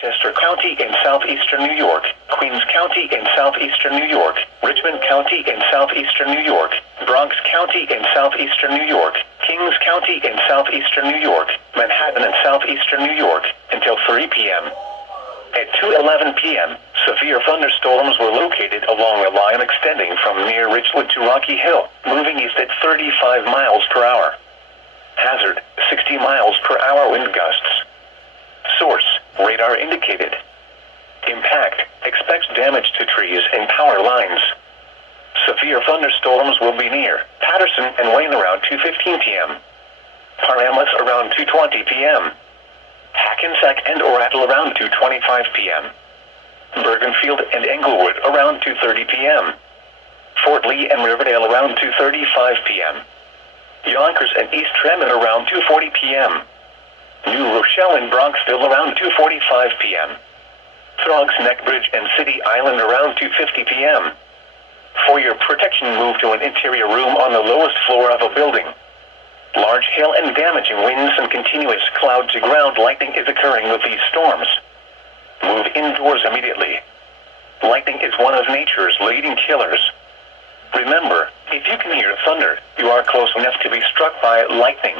Chester County in southeastern New York, Queens County in southeastern New York, Richmond County in southeastern New York, Bronx County in southeastern New York, Kings County in southeastern New York, Manhattan in southeastern New York, until 3 p.m. At 2:11 p.m., severe thunderstorms were located along a line extending from near Richwood to Rocky Hill, moving east at 35 miles per hour. Hazard, 60 miles per hour wind gusts. Source, radar indicated. Impact, expects damage to trees and power lines. Severe thunderstorms will be near Patterson and Wayne around 2:15 p.m. Paramus around 2:20 p.m. Hackensack and Oracle around 2:25 p.m. Bergenfield and Englewood around 2:30 p.m. Fort Lee and Riverdale around 2:35 p.m. Yonkers and East Tremont around 2:40 p.m. New Rochelle and Bronxville around 2:45 p.m. Throgs Neck Bridge and City Island around 2:50 p.m. For your protection, move to an interior room on the lowest floor of a building. Large hail and damaging winds and continuous cloud-to-ground lightning is occurring with these storms. Move indoors immediately. Lightning is one of nature's leading killers. Remember, if you can hear thunder, you are close enough to be struck by lightning.